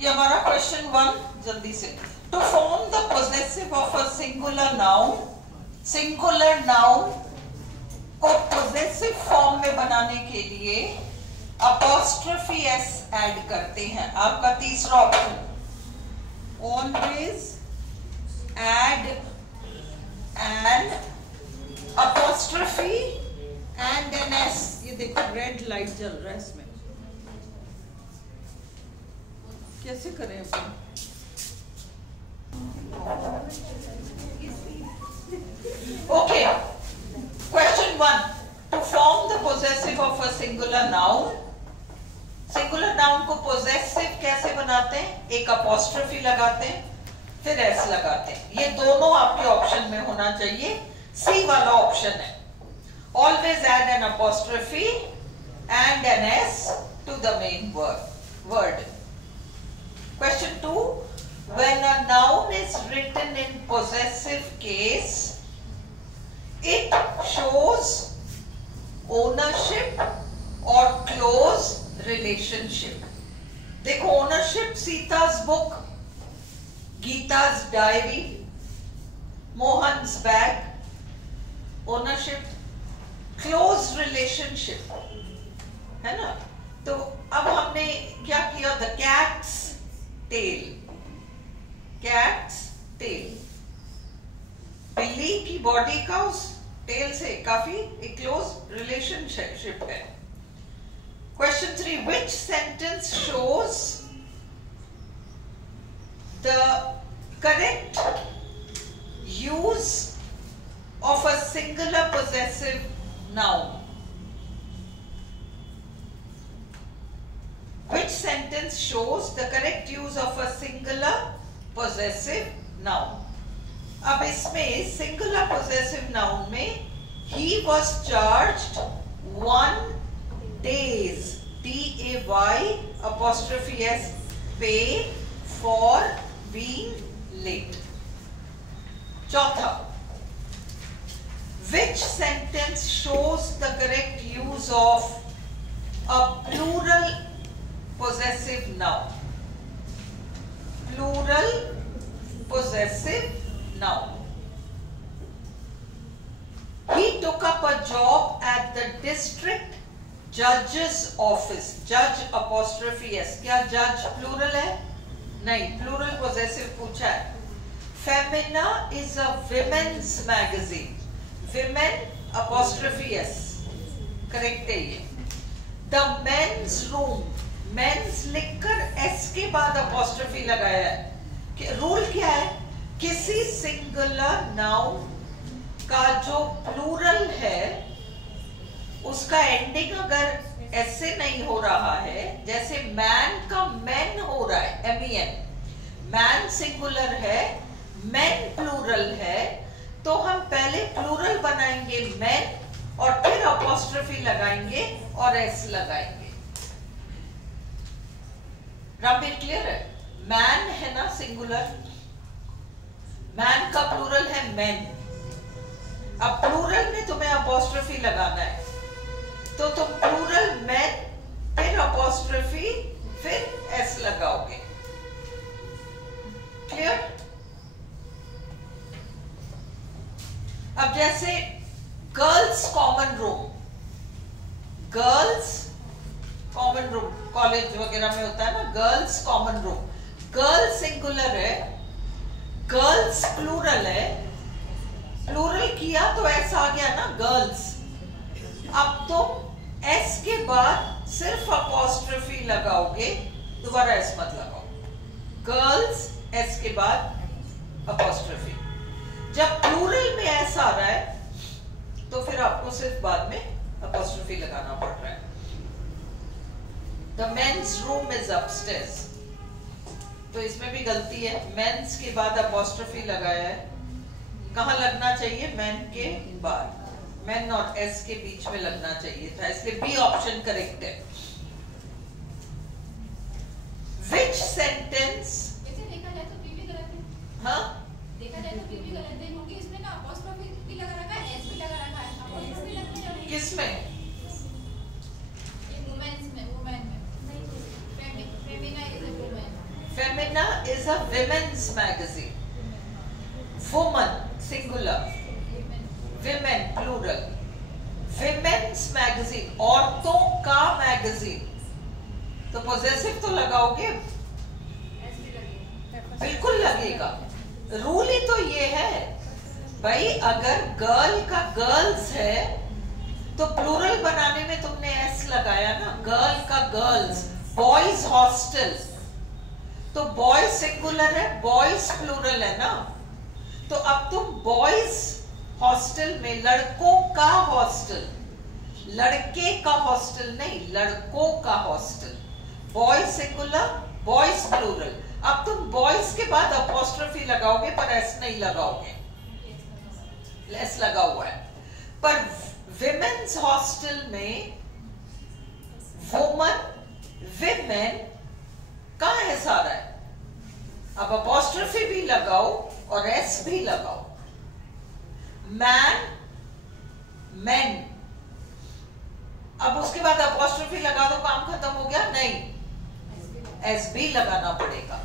ये हमारा क्वेश्चन 1 जल्दी से। To form the possessive of a singular noun को पोजेसिव फॉर्म में बनाने के लिए अपॉस्ट्रोफी एस ऐड करते हैं। आपका तीसरा option, always add an apostrophe and an S. ये देखो रेड लाइट जल रहा है इसमें, कैसे करें अपन? Okay, question 1, to form the possessive of a singular noun. Singular noun को पोजेसिव कैसे बनाते हैं? एक अपॉस्ट्रोफी लगाते हैं, फिर एस लगाते हैं। ये दोनों आपके ऑप्शन में होना चाहिए। सी वाला ऑप्शन है, always add an apostrophe and an S to the main word. Question 2, when a noun is written in possessive case, it shows ownership or close relationship. देखो, ownership, Sita's book, Gita's diary, Mohan's bag, ownership, close relationship, है ना? तो अब हमने क्या किया? The cat's tail, बिल्ली की बॉडी का उस टेल से काफी एक क्लोज रिलेशनशिप है। Question 3, which sentence shows the correct use of a singular possessive noun? Which sentence shows the correct use of a singular possessive noun? अब इसमें singular possessive noun में he was charged 1 days DAY apostrophe S pay for being late. चौथा, which sentence shows the correct use of a plural possessive noun? Plural possessive noun. He took up a job at the district judge's office. Judge apostrophe S. क्या judge plural है? नहीं, plural possessive पूछा है। Femina is a women's magazine. Women apostrophe S. Correct है ये। The men's room, mains लिखकर S के बाद अपॉस्ट्रोफी लगाया है। रूल क्या है? किसी सिंगुलर नाउन का जो प्लूरल है उसका एंडिंग अगर एस से नहीं हो रहा है, जैसे मैन का मैन हो रहा है, MEN, मैन सिंगुलर है, मैन प्लूरल है, तो हम पहले प्लूरल बनाएंगे मैन और फिर अपॉस्ट्रोफी लगाएंगे और एस लगाएंगे। रामवीर क्लियर है? मैन है ना सिंगुलर, मैन का प्लूरल है मैन। अब प्लूरल में तुम्हें अपॉस्ट्रोफी लगाना है, तो तुम प्लूरल मैन फिर अपॉस्ट्रोफी फिर एस लगाओगे। क्लियर? अब जैसे girls common room, girls common room college वगैरह में होता है ना, girls common room, girls singular है, गर्ल्स प्लूरल है, प्लूरल किया तो एस आ गया ना, गर्ल्स। अब तुम एस के बाद सिर्फ अपॉस्ट्रोफी लगाओगे, दोबारा एस मत लगाओ। गर्ल्स एस के बाद अपॉस्ट्रोफी। जब प्लूरल में एस आ रहा है तो फिर आपको सिर्फ बाद में अपॉस्ट्रोफी लगाना पड़ रहा है। The men's room is upstairs. तो इसमें भी गलती है, men's के बाद अपॉस्ट्रोफी लगाया है। कहाँ लगना चाहिए? men के बाद, men और s के बीच में लगना चाहिए था, इसलिए बी ऑप्शन करेक्ट है। Which sentence? देखा जाए तो बी भी गलत है। हाँ? देखा जाए तो बी भी गलत है, क्योंकि इसमें ना अपॉस्ट्रोफी भी लगा रखा है, एस भी लगा रखा है, अपॉस्ट्रोफी लगनी चाहिए। किसमें? ये वुमेन्स में, वुमेन में। Femina is a women. is a women's magazine. Woman singular, women plural. Women's magazine, औरतों का मैगजीन, तो पॉजेसिव तो लगाओगे, बिल्कुल लगेगा। रूल ही तो ये है भाई, अगर गर्ल का गर्ल्स है तो प्लूरल बनाने में तुमने एस लगाया ना, गर्ल का गर्ल्स, बॉयज हॉस्टल, तो बॉयज सिंगुलर है, बॉयज प्लूरल है ना, तो अब तुम बॉयज हॉस्टल में, लड़कों का हॉस्टल, लड़के का हॉस्टल नहीं, लड़कों का hostel, boys singular, boys plural. अब तुम बॉयज के बाद अपॉस्ट्रोफी लगाओगे पर एस नहीं लगाओगे, एस लगा हुआ है। पर विमेन्स हॉस्टल में वुमन, विमेन कहां है सारा है, अब अपॉस्ट्रोफी भी लगाओ और एस भी लगाओ। मैन, मेन, अब उसके बाद अपॉस्ट्रोफी लगा दो, काम खत्म हो गया? नहीं, एस भी लगाना पड़ेगा।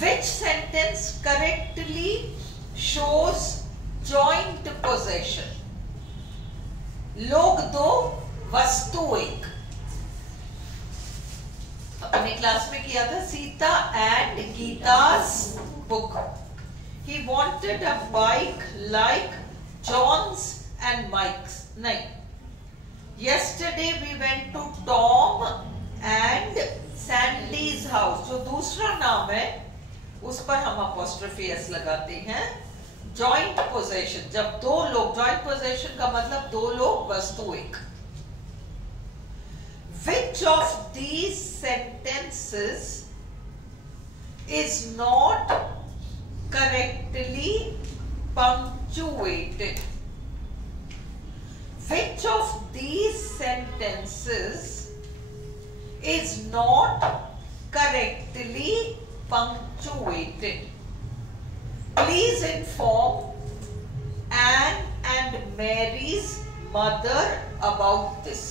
Which sentence correctly shows joint possession? लोग दो, वस्तु एक। अपने क्लास में किया था, Sita and Gita's book. He wanted a bike like John's and Mike's. नहीं, yesterday we went to Tom and Sandy's house. जो दूसरा नाम है उस पर हम अपॉस्ट्रोफी एस लगाते हैं। जॉइंट पोजेशन, जब दो लोग, जॉइंट पोजेशन का मतलब दो लोग, वस्तु एक। Which of these sentences is not correctly punctuated? Which of these sentences is not correctly punctuated? Please inform Anne and Mary's mother about this.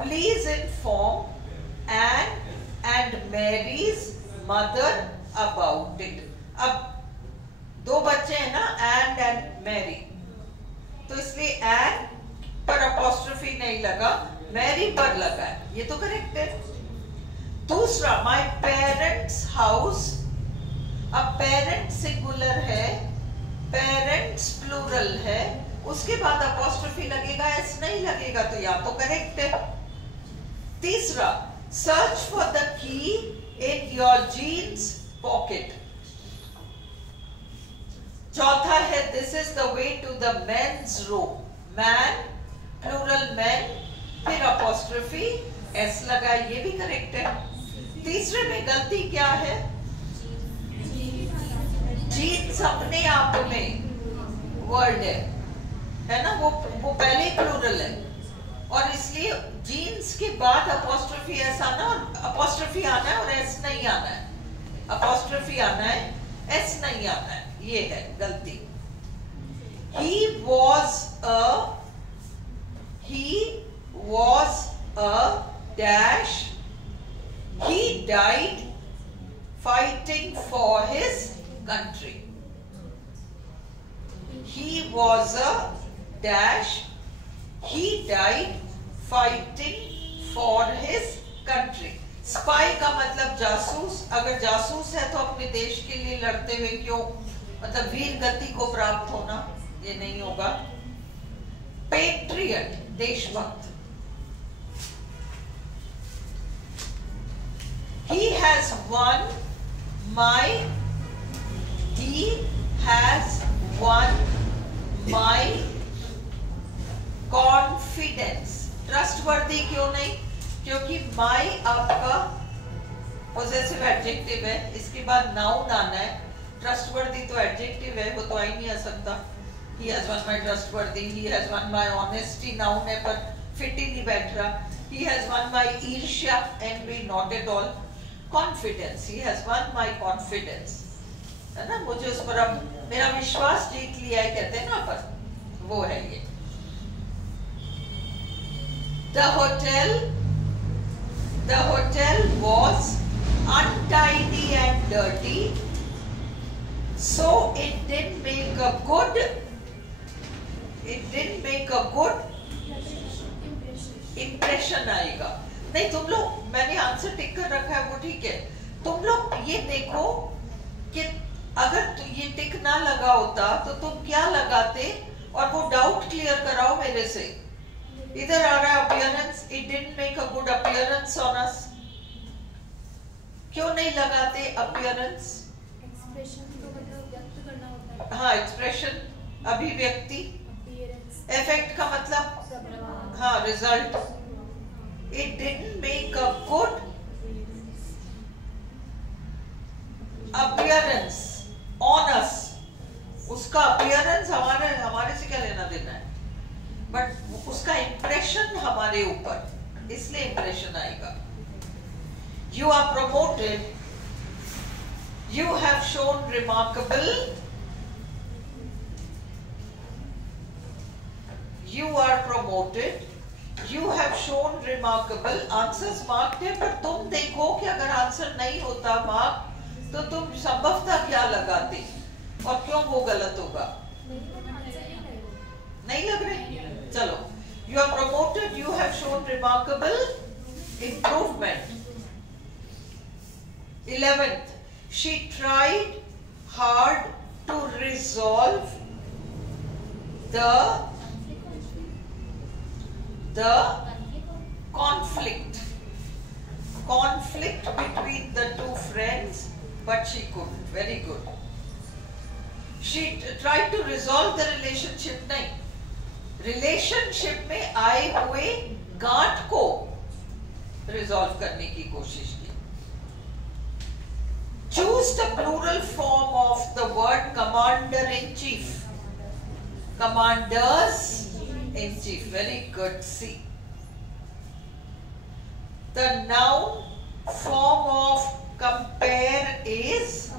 Please inform Anne and Mary's mother about it. अब दो बच्चे हैं ना, Anne and Mary, तो इसलिए N पर apostrophe नहीं लगा, मैरी पर लगा है, ये तो करेक्ट है। दूसरा, माय पेरेंट्स हाउस, अब पेरेंट सिंगुलर है, पेरेंट्स प्लूरल है, उसके बाद अपॉस्ट्रोफी लगेगा, एस नहीं लगेगा, तो या तो करेक्ट है। तीसरा, search for the key in your jeans pocket. चौथा है, this is the way to the men's room, man plural man, फिर अपॉस्ट्रोफी एस लगा, ये भी करेक्ट है। तीसरे में गलती क्या है, जीन्स अपने आप में वर्ड है ना, वो पहले ही प्लूरल है, और इसलिए जीन्स के बाद अपॉस्ट्रोफी एस आना, और अपॉस्ट्रोफी आना है और एस नहीं आना है, अपॉस्ट्रोफी आना है, एस नहीं आना है, ये है गलती। He was a dash, he died fighting for his country. He was a dash, he died fighting for his country. Spy का मतलब जासूस, अगर जासूस है तो अपने देश के लिए लड़ते हुए क्यों, मतलब वीर गति को प्राप्त होना, ये नहीं होगा। पेट्रियट, देशभक्त। He has won my, he has won my confidence. Trustworthy क्यों नहीं, क्योंकि माई आपका पोजेसिव एडजेक्टिव है, इसके बाद नाउन आना है, ट्रस्टवर्दी तो एडजेक्टिव है, वो तो आ ही नहीं आ सकता। He has won my trustworthy, he has won my honesty, noun है पर फिट ही नहीं बैठ रहा। He has won my ईर्ष्या, envy, not at all। Confidence, he has won my confidence, है ना, मुझे उस पर अब मेरा विश्वास जीत लिया है, कहते हैं ना पर, वो है ये। The hotel was untidy and dirty, so it didn't make a good impression आएगा। नहीं, तुम लोग, मैंने आंसर टिक कर रखा है वो ठीक है, तुम लोग ये देखो कि अगर ये टिक ना लगा होता तो तुम क्या लगाते, और वो डाउट क्लियर कराओ मेरे से। इधर आ रहा है appearance, it didn't make a good appearance on us, क्यों नहीं लगाते अपीयरेंस? एक्सप्रेशन तो मतलब व्यक्त करना होता है। हाँ, एक्सप्रेशन, अभिव्यक्ति। इफेक्ट का मतलब हाँ, result. It didn't make a good appearance on us, उसका अपीयरेंस हमारे से क्या लेना देना है, बट उसका इंप्रेशन हमारे ऊपर, इसलिए इंप्रेशन आएगा। You are promoted, you have shown remarkable, you are promoted, you have shown remarkable, answers marked है, पर तुम देखो कि अगर आंसर नहीं होता मार्क तो तुम संभवतः क्या लगाते, और क्यों वो गलत होगा? नहीं लग रहे? चलो, you are promoted, you have shown remarkable improvement. 11th, she tried hard to resolve the conflict between the two friends, but she couldn't. Very good. She tried to resolve the relationship, नहीं, relationship में आए हुए गांठ को resolve करने की कोशिश की। Choose the plural form of the word commander in chief. Commanders in chief. Very good. C. The noun form of compare is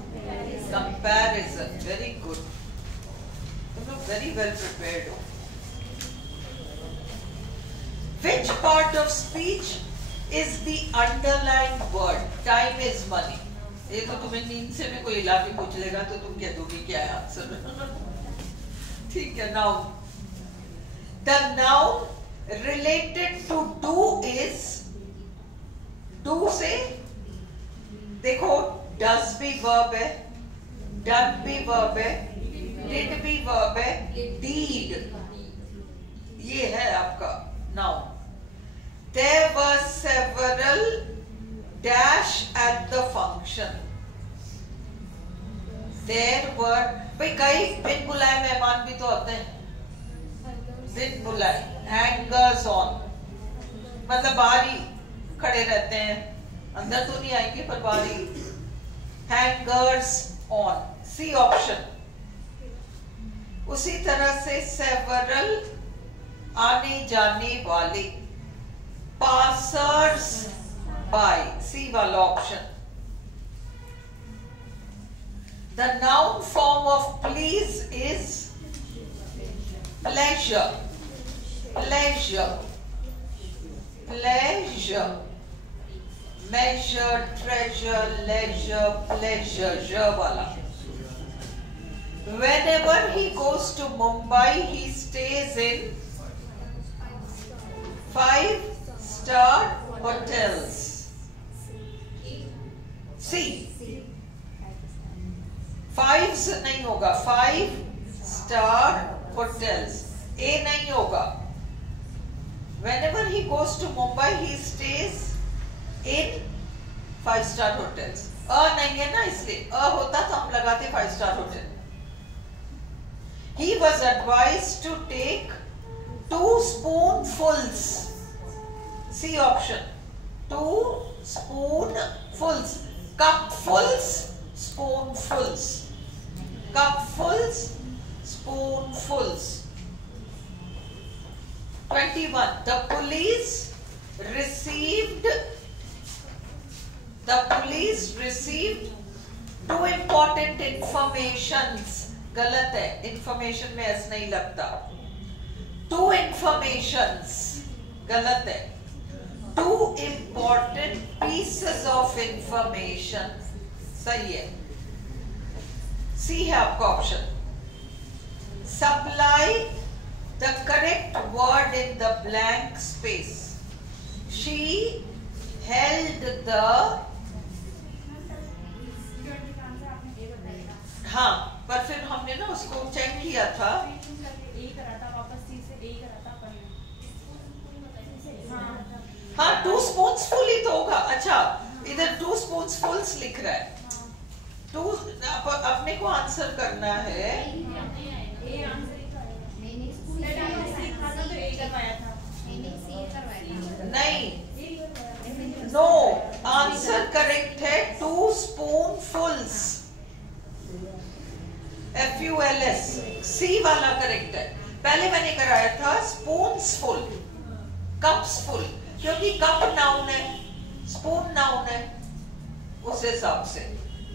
comparison. Very good. You look very well prepared. Which part of speech is the underlined word? Time is money. ये तो तुम्हें नींद से भी कोई हिला के पूछ लेगा तो तुम कह दोगे क्या है आंसर? ठीक है, noun. The noun related to do is, do से देखो, does भी verb है, done भी verb है, did भी verb है, deed ये है आपका noun. There were several dash at the function. There were, भाई कई बिन बुलाए मेहमान भी तो होते हैं, बिन बुलाए, hangers on, मतलब बाहर ही खड़े रहते हैं, अंदर तो नहीं आएंगे पर बाहर ही, hangers on, C ऑप्शन। उसी तरह से several आने जाने वाले, passers by, C वाला option. The noun form of please is pleasure, pleasure, pleasure, measure, treasure, leisure, pleasure, j वाला। Whenever he goes to Mumbai, he stays in 5-star hotels. C. 5 नहीं होगा, 5-star hotels. A नहीं होगा. Whenever he goes to Mumbai, he stays in 5-star hotels. A नहीं है ना, इसलिए A होता तो हम लगाते 5-star hotel. He was advised to take 2 spoonfuls. C option. 2 spoonfuls. Cupfuls, spoonfuls. Cupfuls, spoonfuls. 21. The police received 2 important informations. गलत है, information में ऐसा नहीं लगता। 2 informations गलत है। two important pieces of information. सही है, सी है आपका option. Supply the correct word in the blank space. She held the, हाँ, पर फिर हमने ना उसको चेक किया था. हाँ, 2 spoonsful ही तो होगा. अच्छा, इधर 2 spoonfuls लिख रहा है. 2 अपने को आंसर करना है. नहीं, नो, आंसर करेक्ट है 2 spoonfuls. FULS, सी वाला करेक्ट है. पहले मैंने कराया था spoonsful, cupsful, क्योंकि कप नाउन है, स्पून नाउन है, उस हिसाब से.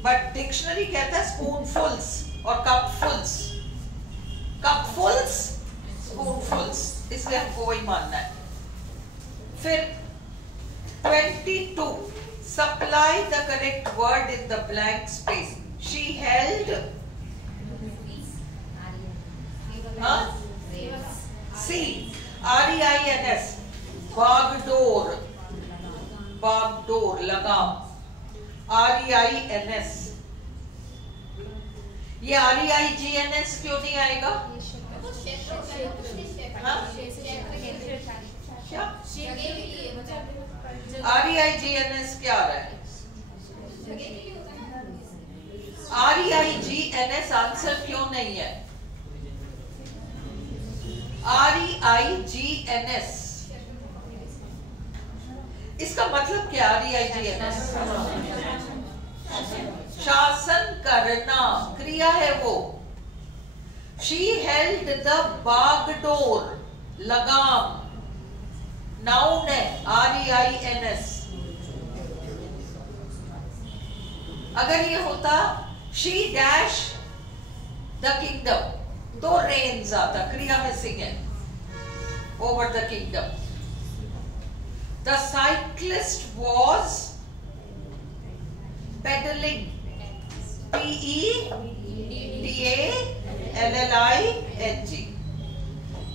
बट डिक्शनरी कहता है spoonfuls और cupfuls. cupfuls, spoonfuls, इसलिए हमको वही मानना है. फिर 22, supply the correct word in the blank space. She held, C, REINS, बागडोर, बागडोर, लगाम. REINS, ये REIGNS क्यों नहीं आएगा? क्या REIGNS क्या आ रहा है? REIGNS आंसर क्यों नहीं है? REIGNS, इसका मतलब क्या? REIGNS शासन करना, क्रिया है वो. She held the बागडोर, लगाम, नाउन है. REINS. अगर ये होता she dash the kingdom तो रेन्स आता, क्रिया मिसिंग है. Over the kingdom. The cyclist was pedalling, PEDALLING.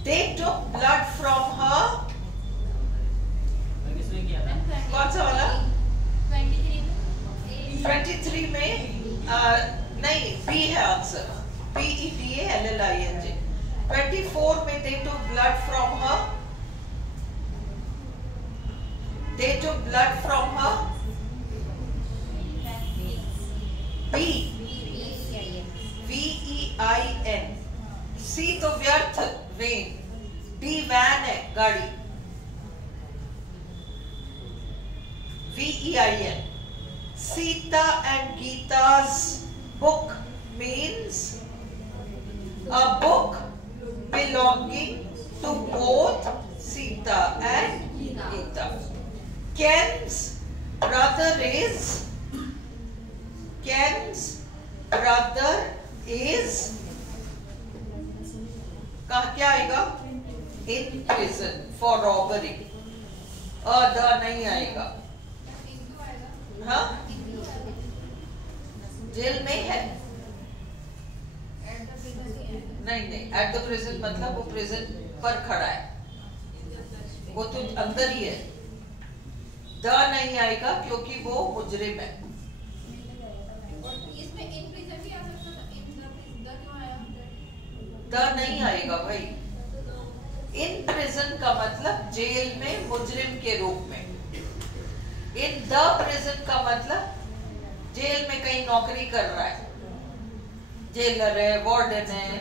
They took blood from her. कौन सा वाला? 23 में नहीं, बी है आंसर. PEDALLING. 24 में they took blood from her. They took blood from her. B, VEIN. C तो व्यर्थ, वेन. D वैन है, गाड़ी. VEIN. Sita and Gita's book means a book belonging to both Sita and Gita. Ken's brother is क्या आएगा? In prison for robbery. The नहीं आएगा. हाँ, jail में है. नहीं, एट द प्रेजेंट मतलब वो प्रेजेंट पर खड़ा है, वो तो अंदर ही है. द नहीं आएगा क्योंकि वो मुजरिम है. द नहीं आएगा भाई. इन प्रिजन का मतलब जेल में मुजरिम के रूप में. इन द प्रिजन का मतलब जेल में कहीं नौकरी कर रहा है, जेलर है, वार्डन है,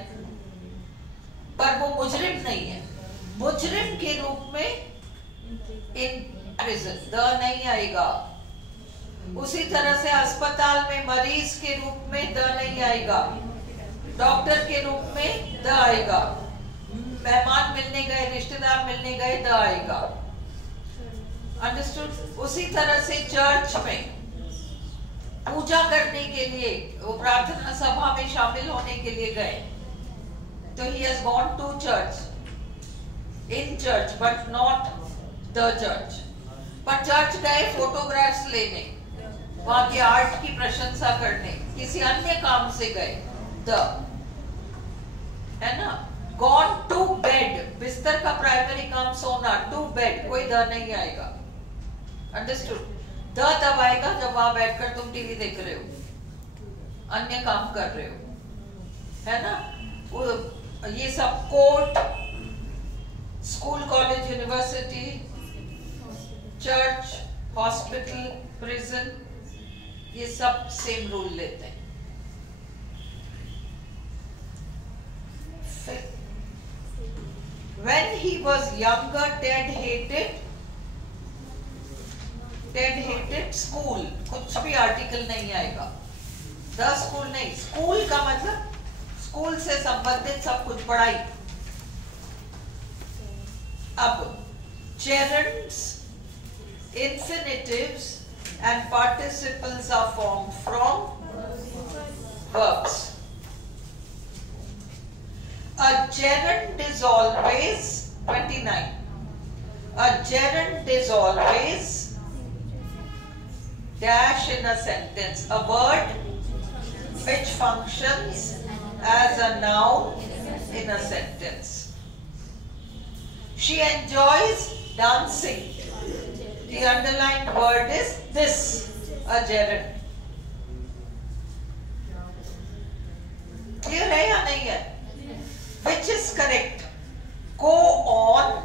पर वो मुजरिम नहीं है. मुजरिम के रूप में इन प्रिजन, द नहीं आएगा. उसी तरह से अस्पताल में मरीज के रूप में द नहीं आएगा. डॉक्टर के रूप में द आएगा. मेहमान मिलने गए, रिश्तेदार मिलने गए, द आएगा. अंडरस्टूड? उसी तरह से चर्च में पूजा करने के लिए, वो प्रार्थना सभा में शामिल होने के लिए गए, तो he has gone to church, in church but not the church. पर चर्च गए फोटोग्राफ्स लेने, वहां की आर्ट की प्रशंसा करने, किसी अन्य काम से गए, द, है ना। गॉन टू बेड, बिस्तर का प्राइमरी काम सोना, टू बेड कोई द नहीं आएगा, अंडरस्टूड। द तब आएगा जब वहां बैठकर तुम टीवी देख रहे हो, अन्य काम कर रहे हो, है ना। ये सब court, school, college, university, church, hospital, prison, ये सब सेम रूल लेते हैं। When he was younger, Ted hated school, कुछ भी आर्टिकल नहीं आएगा, द स्कूल नहीं, स्कूल का मतलब स्कूल से संबंधित सब कुछ, पढ़ाई। अब gerunds, infinitives and participles are formed from verbs. A gerund is always 29. A gerund is always dash in a sentence, a word which functions as a noun in a sentence. She enjoys dancing. The underlined word is this, a gerund. Clear है या नहीं है? Which is correct? Go on.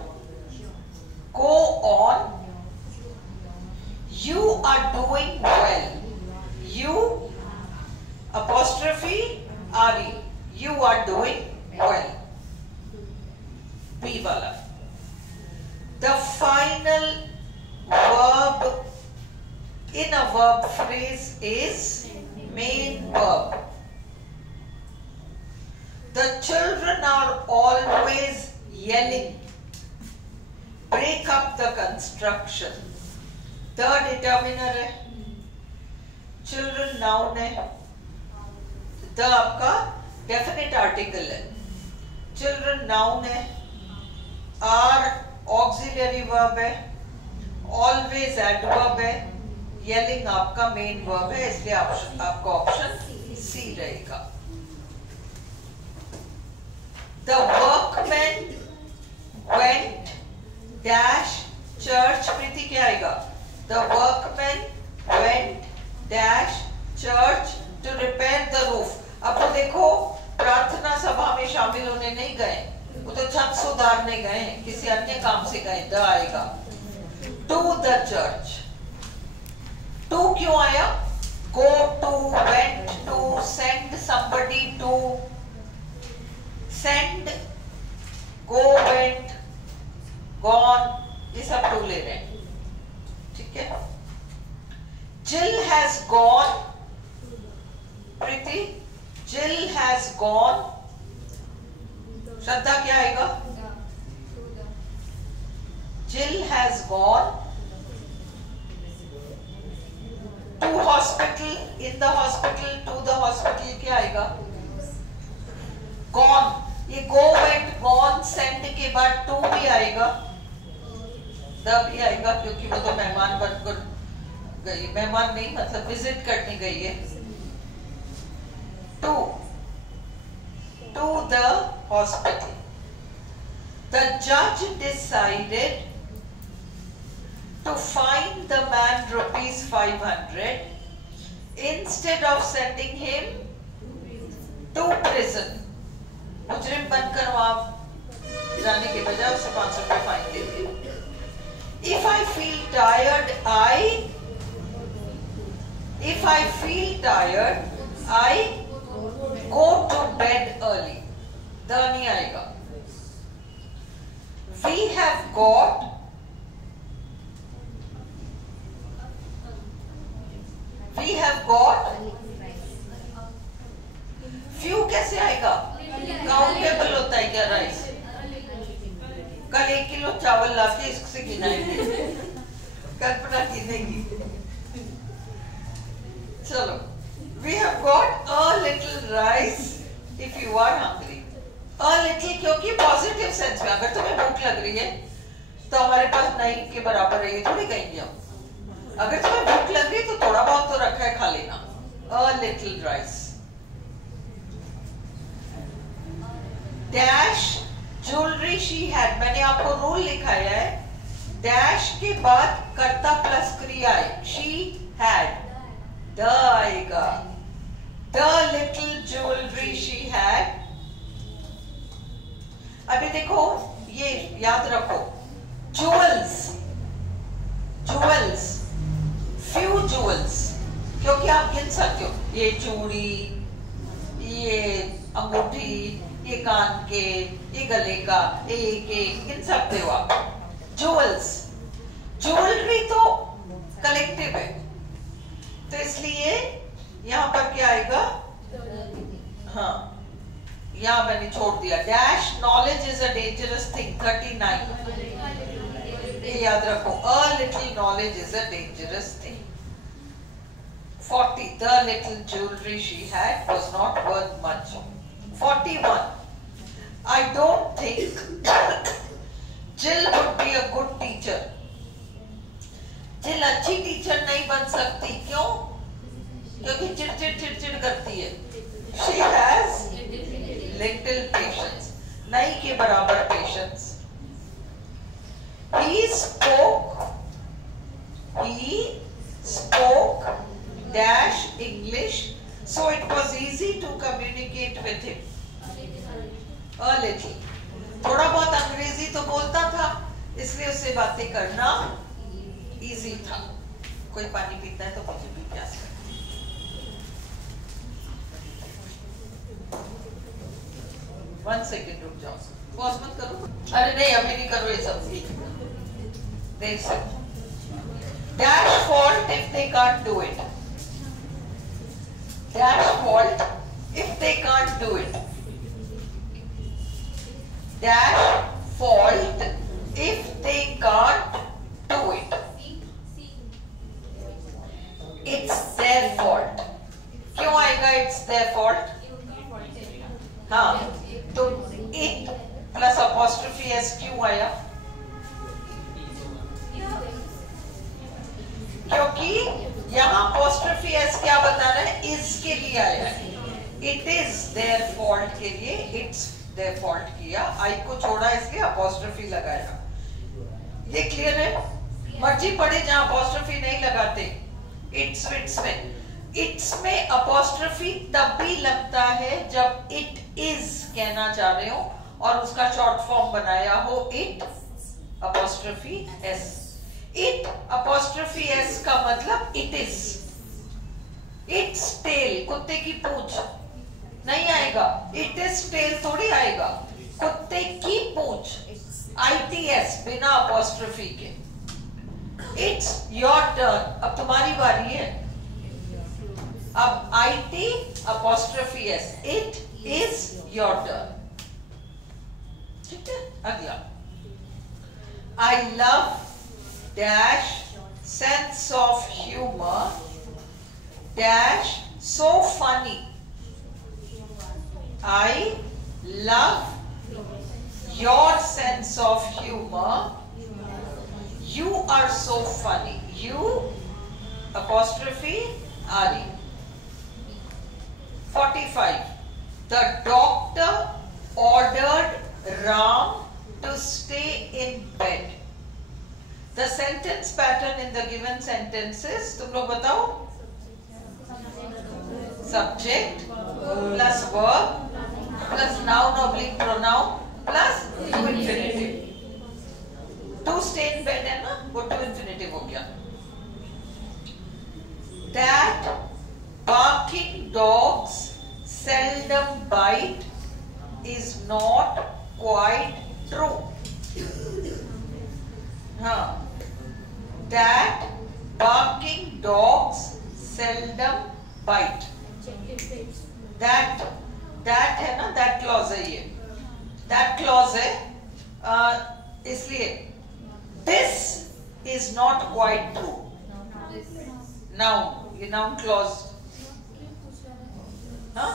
Go on. You are doing well. You apostrophe re. You are doing well. B wala. The final verb in a verb phrase is main verb. The children are always yelling. Break up the construction. The determiner है, children noun है, the आपका definite article है, children noun है, are auxiliary verb है, always adverb है, yelling आपका main verb है, इसलिए आपका option C रहेगा। The workmen went dash church, प्रीति क्या आएगा? The workmen went dash church to repair the roof. अब तो देखो प्रार्थना सभा में शामिल होने नहीं गए, वो तो छत सुधारने गए, किसी अन्य काम से गए, द आएगा। To the church, to क्यों आया? Go to, went to, send somebody to, send, go, went, gone, ये सब टू ले रहे हैं, ठीक है। Jill has gone, Preeti, Jill has gone, श्रद्धा क्या आएगा? Jill has gone to hospital, in the hospital, to the hospital क्या आएगा? Gone, ये go went gone send के बाद to भी आएगा, द भी आएगा, क्योंकि वो तो मेहमान बनकर गई, मेहमान नहीं मतलब विजिट करने गई है। to the hospital. The judge decided to fine the man ₹500 instead of sending him to prison. मुजरिम बनकर वहां जाने के बजाय उसे 500 रुपए फाइन दे दिए। If I feel tired, I go to bed early. The नहीं आएगा। We have got few कैसे आएगा? काउंटेबल होता है क्या राइस? कल 1 किलो चावल लाके इससे गिनाएंगे, कल्पना गिनेगी। चलो, we have got a little rice if you are hungry. A little क्योंकि पॉजिटिव सेंस में, अगर तुम्हें भूख लग रही है तो हमारे पास नहीं के बराबर है, ये थोड़ी कहेंगे हम। अगर तुम्हें भूख लग गई तो थोड़ा बहुत तो रखा है, खा लेना। A little rice. Dash jewelry she had. मैंने आपको रूल लिखाया है, डैश के बाद कर्ता प्लस क्रिया है। She had, द आएगा। The little jewelry she had. अभी देखो, ये याद रखो, jewels, jewels, few jewels, क्योंकि आप गिन सकते हो, ये चूड़ी, ये अंगूठी, ये कान के, ये गले का, एक एक गिन सकते हो आप। jewels, ज्वेलरी तो कलेक्टिव है, तो इसलिए यहां पर क्या आएगा? हाँ, यहां मैंने छोड़ दिया। Dash knowledge is a dangerous thing, 39, ये याद रखो। A little knowledge is a dangerous thing. 40, the little jewelry she had was not worth much. 41, I don't think Jill would be a good teacher. Jill अच्छी teacher नहीं बन सकती, क्यों? क्योंकि चिड़चिड़ करती है। She has little patience. नहीं के बराबर patience. He spoke dash English, so it was easy to communicate with him. A little. थोड़ा बहुत अंग्रेजी तो बोलता था, इसलिए उससे बातें करना इजी था। कोई पानी पीता है तो मुझे भी प्यास लगती है। 1 सेकेंड रुक जाओ, पॉज मत करो। अरे नहीं, अभी नहीं करो ये सब। देख सकते dash fault if they can't do it. Dash fault if they can't do it. Dash fault if they can't do it. It's their fault. क्यों आएगा it's their fault? हाँ, तो it plus apostrophe s क्यों आया? क्योंकि यहाँ apostrophe s क्या बताना है? is के लिए आया है। It is their fault के लिए it's their fault किया, I को छोड़ा इसलिए apostrophe लगाया। ये क्लियर है? मर्जी पड़े जहाँ apostrophe नहीं लगाते। it's में में apostrophe तब भी लगता है जब it is कहना चाह रहे हो और उसका शॉर्ट फॉर्म बनाया हो it apostrophe s। It apostrophe s का मतलब it is। It's tail, कुत्ते की पूंछ नहीं आएगा, it is tail थोड़ी आएगा, कुत्ते की पूंछ its बिना apostrophe के। It's your turn, अब तुम्हारी बारी है। अब it apostrophe s, it is your turn। ठीक है, अगला। I love dash sense of humor dash so funny. I love your sense of humor. You are so funny. You apostrophe Ari. 45. The doctor ordered Ram to stay in bed. The sentence pattern in the given sentences, तुम लोग बताओ। Subject plus verb plus noun oblique pronoun plus to infinitive. To stay in bed है ना, वो to infinitive हो गया। That barking dogs seldom bite is not quite true. हाँ, that barking dogs seldom bite. That है ना, that clause है ये, that clause है, इसलिए this is not quite true. Noun, ये noun clause, हाँ,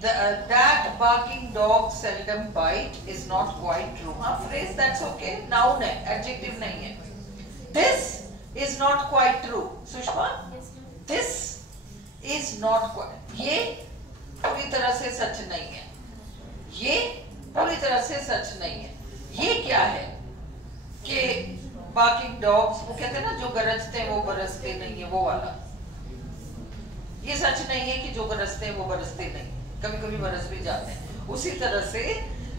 that barking dog seldom bite is not quite true. हाँ, phrase that's okay. Noun है, adjective नहीं है. This is not quite true. Sushma, this is not quite. ये पूरी तरह से सच नहीं है. ये पूरी तरह से सच नहीं है. ये क्या है कि barking dogs, वो कहते हैं ना जो गरजते हैं वो बरसते नहीं है, वो वाला. ये सच नहीं है कि जो बरसते हैं वो बरसते नहीं, कभी कभी बरस भी जाते हैं. उसी तरह से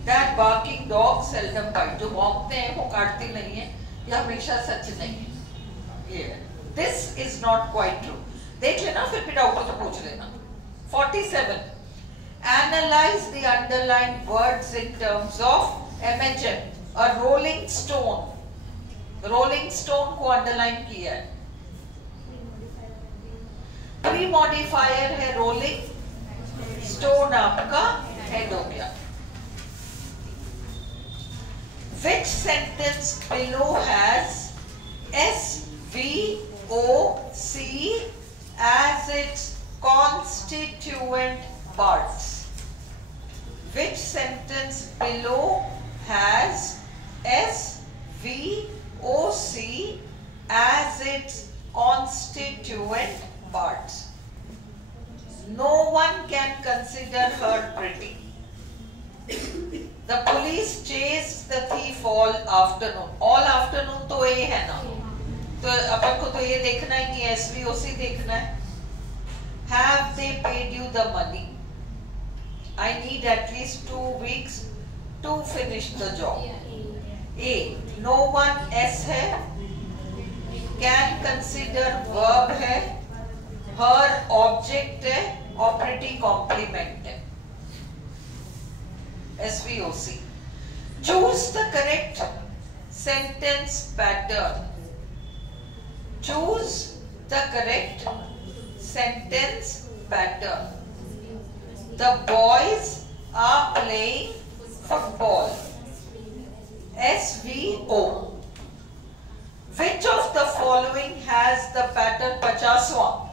that barking dog seldom bite, जो भौंकते हैं वो काटते नहीं है, ये हमेशा सच नहीं है. ये this is not quite true. देख लेना, फिर भी डाउट हो तो पूछ लेना. 47. Analyze the underlined words in terms of MHM. A rolling stone. Rolling stone को underline किया है. प्री मॉडिफायर है रोलिंग, स्टोन आपका हेड हो गया. Which sentence below has SVOC as its constituent parts? Which sentence below has SVOC as its constituent parts? No one can consider her pretty. The police chased the thief all afternoon. All afternoon तो ये है ना, तो अपन को तो ये देखना ही नहीं है, SVOC देखना है. Have they paid you the money? I need at least 2 weeks to finish the job. A. No one S है. Can consider verb है. Her object है और pretty complement है. SVOC. Choose the correct sentence pattern. Choose the correct sentence pattern. The boys are playing football. SVO. Which of the following has the pattern 50वां?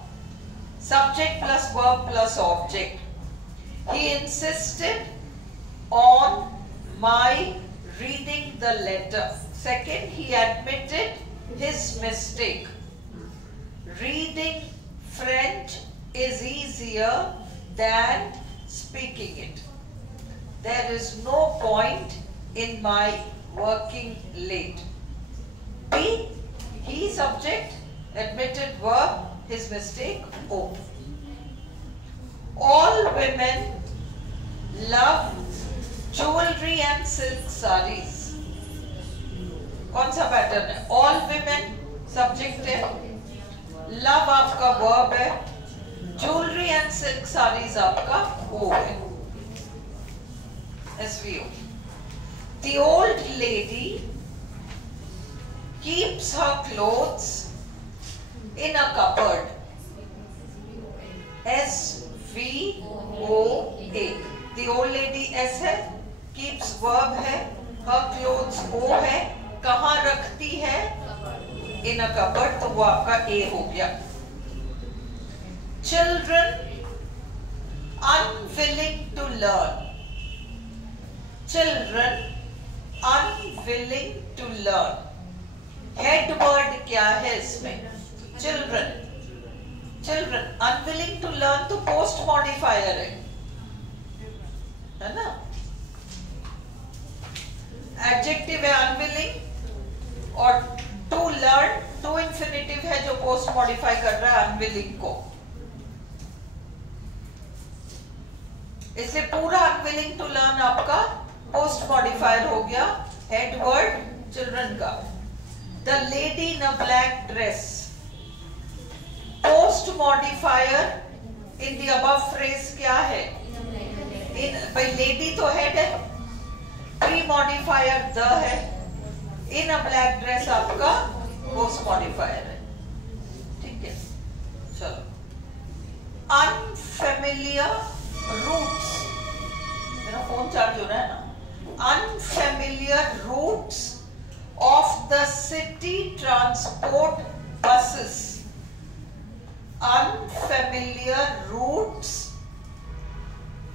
Subject plus verb plus object. He insisted on my reading the letter. Second, he admitted his mistake. Reading French is easier than speaking it. There is no point in my working late. B, he subject, admitted verb, his mistake, O. All women love jewelry and silk sarees. कौन सा pattern है? All women subject है, love आपका verb है, jewelry and silk sarees आपका O है. SVO. The old lady keeps her clothes in a cupboard. SVOA. The old lady S है, keeps verb है, her clothes O है, कहाँ रखती है? In a cupboard, तो वो आपका A हो गया. Children unwilling to learn. Children unwilling to learn. Head word क्या है इसमें? Children. Children unwilling to learn तो post modifier है ना? Adjective है unwilling और to learn to infinitive है जो post modify कर रहा है unwilling को. इसलिए पूरा unwilling to learn आपका post modifier हो गया. Head word children का. The lady in a black dress. Post modifier in the above phrase क्या है? भाई lady तो head है, pre modifier the है, in a black dress आपका post modifier है. ठीक है, चलो. Unfamiliar routes. मेरा फोन चार्ज हो रहा है ना. Unfamiliar routes of the city transport buses. Unfamiliar routes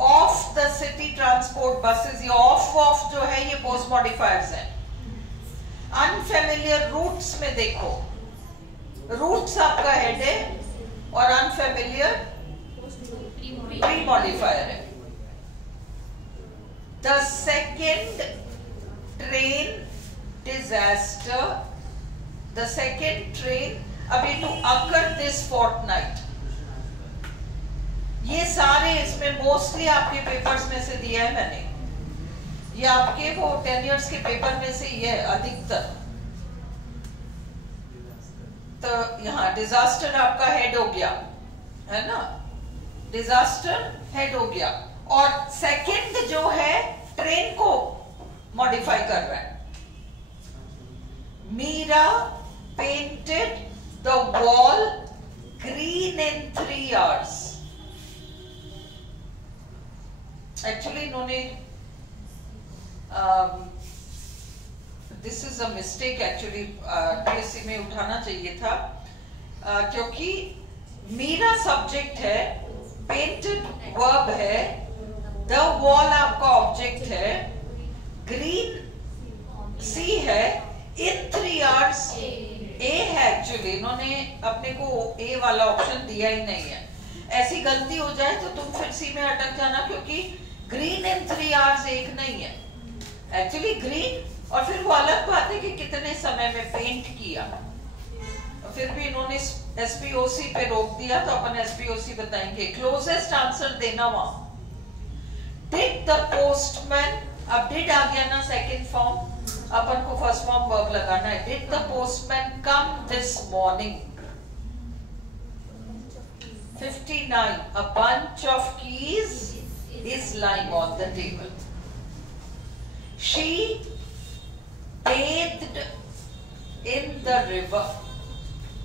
of the city transport buses, ये ऑफ जो है ये पोस्ट मॉडिफायर्स हैं। अनफेमिलियर रूट्स में देखो, रूट्स आपका हेड है और अनफेमिलियर प्री मॉडिफायर है। The second train disaster, the second train अभी टू अकर दिस फोर्टनाइट, ये सारे इसमें मोस्टली आपके पेपर्स में से दिया है मैंने, ये आपके वो 10 इयर्स के पेपर में से ये अधिकतर। तो यहाँ डिजास्टर आपका हेड हो गया है ना, डिजास्टर हेड हो गया। और सेकंड जो है ट्रेन को मॉडिफाई कर रहा है। Meera painted the wall green in 3 hours। Actually इन्होंने this is a mistake, actually PSC में उठाना चाहिए था, क्योंकि मीरा सब्जेक्ट है, पेंटेड वर्ब है, द वॉल आपका ऑब्जेक्ट है, ग्रीन सी है, इन 3 hours ए है। एक्चुअली इन्होंने अपने को ए वाला ऑप्शन दिया ही नहीं है। ऐसी गलती हो जाए तो तुम फिर सी में अटक जाना, क्योंकि ग्रीन इन 3 hours एक नहीं है एक्चुअली ग्रीन, और फिर वो अलग बात है कि कितने समय में पेंट किया। फिर भी इन्होंने एसपीओसी पे रोक दिया, तो अपन एसपीओसी बताएंगे। क्लोजेस्ट आंसर देना वहां। डिड द पोस्टमैन, अब डिड आ गया ना सेकंड फॉर्म, अपन को फर्स्ट फॉर्म वर्ब लगाना है। Did the postman come this morning. 59, a bunch of keys is lying on the table. She bathed in the river.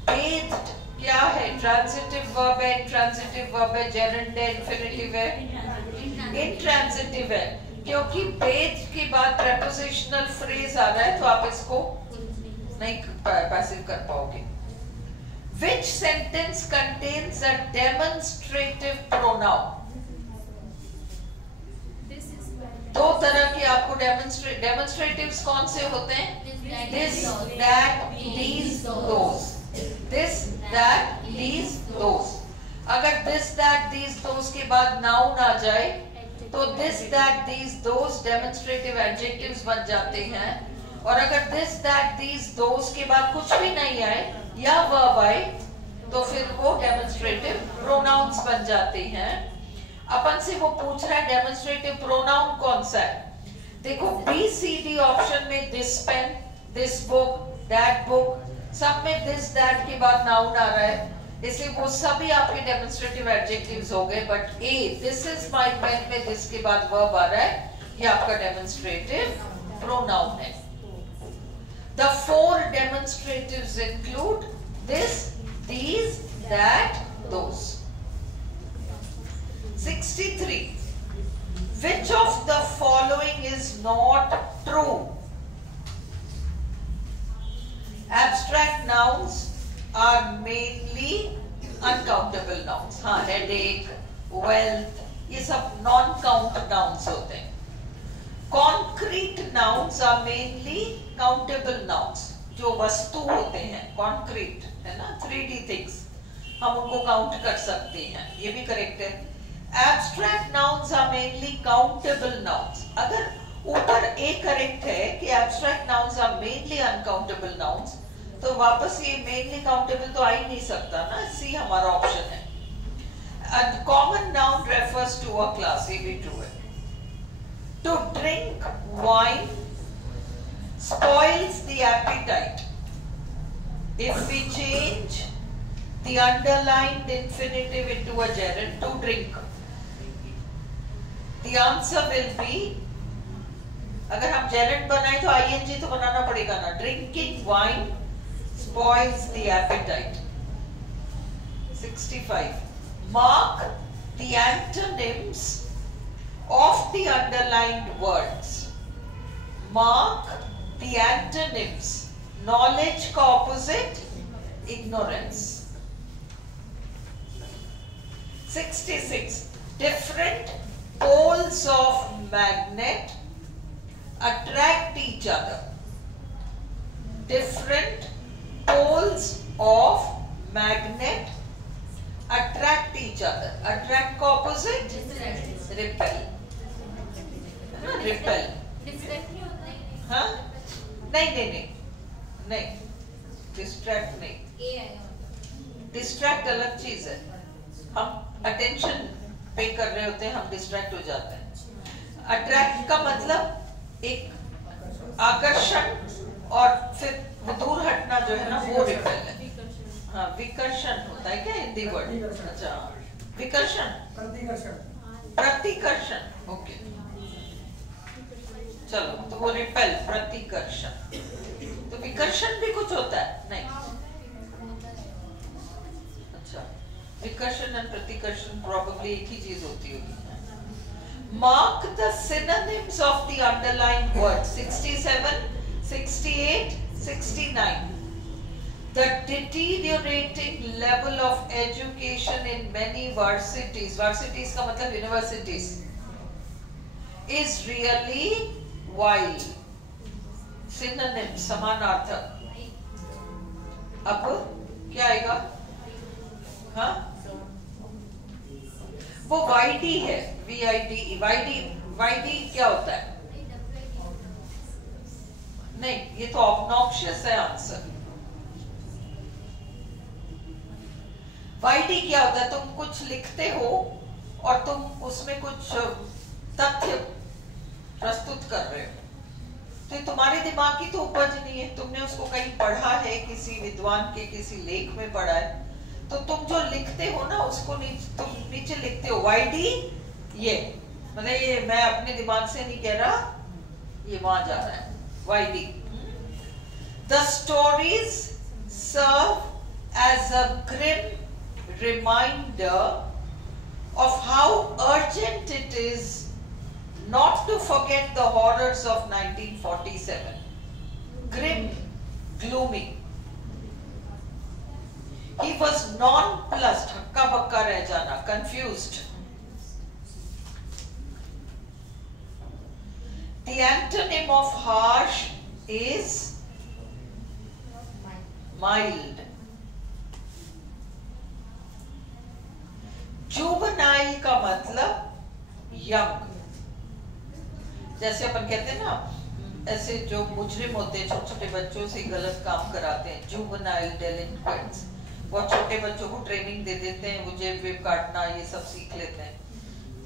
Bathed क्या है? ट्रांजिटिव वर्ब है, intransitive verb है, gerund है, infinitive है, intransitive है, क्योंकि bathed के बाद प्रेपोजिशनल फ्रेज आ रहा है, तो आप इसको नहीं पैसिव कर पाओगे। Which sentence contains a demonstrative pronoun? दो तरह के आपको डेमोन्स्ट्रेटिव्स कौन से होते हैं? This, that, these, those. This, that, these, those. अगर this, that, these, those के बाद noun आ जाए तो this, that, these, those demonstrative adjectives बन जाते हैं। और अगर this, that, these, those के बाद कुछ भी नहीं आए या verb आए तो फिर वो demonstrative pronouns बन जाते हैं। अपन से वो पूछ रहा है डेमोन्स्ट्रेटिव प्रोनाउन कौन सा है। देखो बी सी डी ऑप्शन में this pen, this book, that book, सब में दिस दैट के बाद नाउन आ रहा है, इसलिए वो सभी आपके डेमोन्स्ट्रेटिव एडजेक्टिव्स हो गए। But a this is my pen में दिस के बाद वर्ब आ रहा है, ये आपका डेमोन्स्ट्रेटिव प्रोनाउन है। The 4 demonstratives include this, these, that, those. 63. Which of the following is not true? Abstract nouns are mainly uncountable nouns. हाँ, headache, wealth, ये सब non-count nouns होते हैं। Concrete nouns are mainly countable nouns. जो वस्तु होते हैं, concrete है ना, 3D things, हम उनको काउंट कर सकते हैं, ये भी करेक्ट है। Abstract nouns are mainly countable nouns. अगर ऊपर ए करेक्ट है कि abstract nouns are mainly uncountable nouns, तो वापस ये mainly countable तो आ ही नहीं सकता ना, सी हमारा ऑप्शन है। A common noun refers to a class, ये भी true है। To drink wine spoils the appetite. If we change the underlined infinitive into a gerund, to drink, the answer will be, अगर हम gerund बनाए तो ing तो बनाना पड़ेगा ना। Drinking wine spoils the appetite. 65. Mark the antonyms of the underlined words. Mark the antonyms. Knowledge का opposite ignorance. 66. Different poles of magnet attract each other. Different poles of magnet attract each other. Attract का opposite repel. Repel. हाँ? नहीं. Distract नहीं. Distract अलग चीज है. हम attention पे कर रहे होते हैं, हम distract हो जाते हैं. Attract का मतलब एक आकर्षण और फिर दूर हटना जो है ना वो रिपेल है. हाँ, विकर्षण होता है क्या हिंदी वर्ड? अच्छा, विकर्षण, प्रतिकर्षण. ओके, चलो, तो वो रिपेल, प्रतिकर्षण. तो विकर्षण भी कुछ होता है? नहीं. अच्छा, विकर्षण और प्रतिकर्षण प्रोबेबली एक ही चीज होती होगी. Mark the synonyms of the underlined word. 67, 68, 69. The deteriorating level of education in many varsities. Varsities का मतलब universities. Is really wild. Synonym समानार्थक. अब क्या आएगा? हाँ? वो YD है. VID. YD क्या होता है? नहीं, ये तो obnoxious है आंसर. YD क्या होता है? तुम कुछ लिखते हो और तुम उसमें कुछ तथ्य प्रस्तुत कर रहे हो, तो ये तुम्हारे दिमाग की तो उपज नहीं है. तुमने उसको कहीं पढ़ा है, किसी विद्वान के किसी लेख में पढ़ा है, तो तुम जो लिखते हो ना उसको तुम नीचे लिखते हो. YD ये मतलब ये मैं अपने दिमाग से नहीं कह रहा, ये वहां जा रहा है. YD. The stories serve as a grim reminder of how urgent it is not to forget the horrors of 1947. Grim, gloomy. He was nonplussed, हक्का बक्का रह जाना, confused. The antonym of harsh is mild. Juvenile का मतलब young. जैसे अपन कहते हैं ना, ऐसे जो मुजरिम होते हैं, छोटे छोटे बच्चों से गलत काम कराते हैं, juvenile delinquents. बहुत छोटे बच्चों को ट्रेनिंग दे देते हैं, वो जेब वेब काटना ये सब सीख लेते हैं.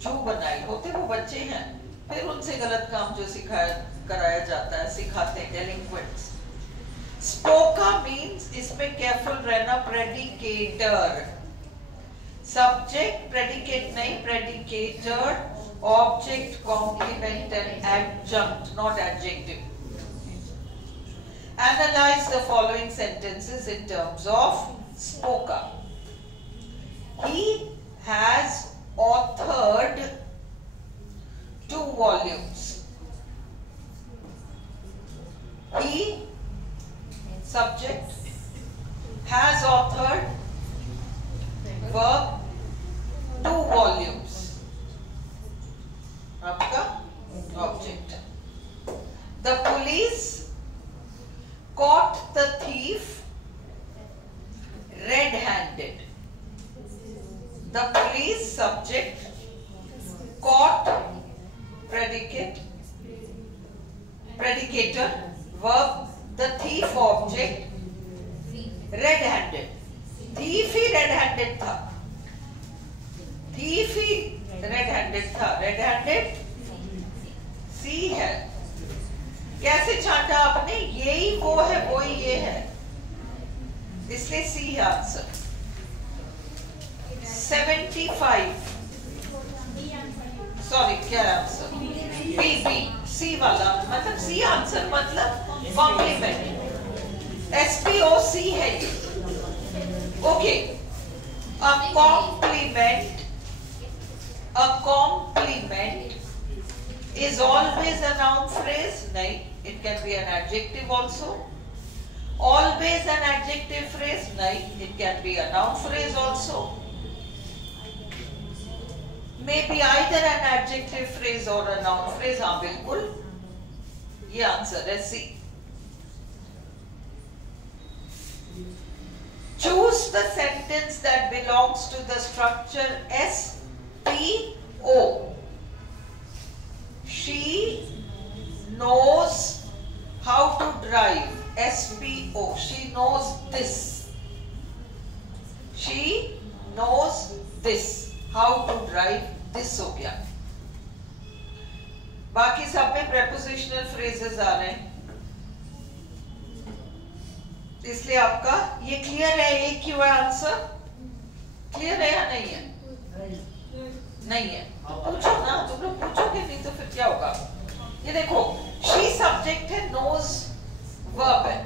juvenile होते वो बच्चे हैं, फिर उनसे गलत काम जो कराया जाता है सिखाते हैं, delinquents. Spoka means, इसमें केयरफुल रहना, predicator. Subject, predicate नहीं, predicator, object, complement and adjunct, not adjective. Analyze the following sentences in terms of Spoka. He has authored 2 volumes. He, subject, has authored, verb, 2 volumes. आपका object. The police caught the thief red-handed. The police, subject, caught, predicate, predicator, verb, the thief, object, red-handed. Thief he red-handed था. Thief ही red-handed था. Red-handed C है. कैसे छांटा आपने? यही वो है, वो ही ये है, इसलिए C है आंसर. 75. सॉरी, क्या आंसर? B. C वाला मतलब C आंसर मतलब कॉम्प्लीमेंट. SPOC है ये. Okay, a compliment is always a noun phrase. नहीं, it can be an adjective also. Always an adjective phrase. नहीं, it can be a noun phrase also. May be either an adjective phrase और a noun phrase. हाँ बिल्कुल, ये answer है सी. Choose the sentence that belongs to the structure SPO. She knows how to drive. SPO. She knows this. She knows this. How to drive. This हो गया. बाकी सब में prepositional phrases आ रहे हैं, इसलिए आपका ये क्लियर है. ये क्यों है आंसर? क्लियर है या नहीं है? नहीं है तो पूछो ना. तुम लोग पूछोगे नहीं तो फिर क्या होगा? ये देखो, शी सब्जेक्ट है, नोज वर्ब है.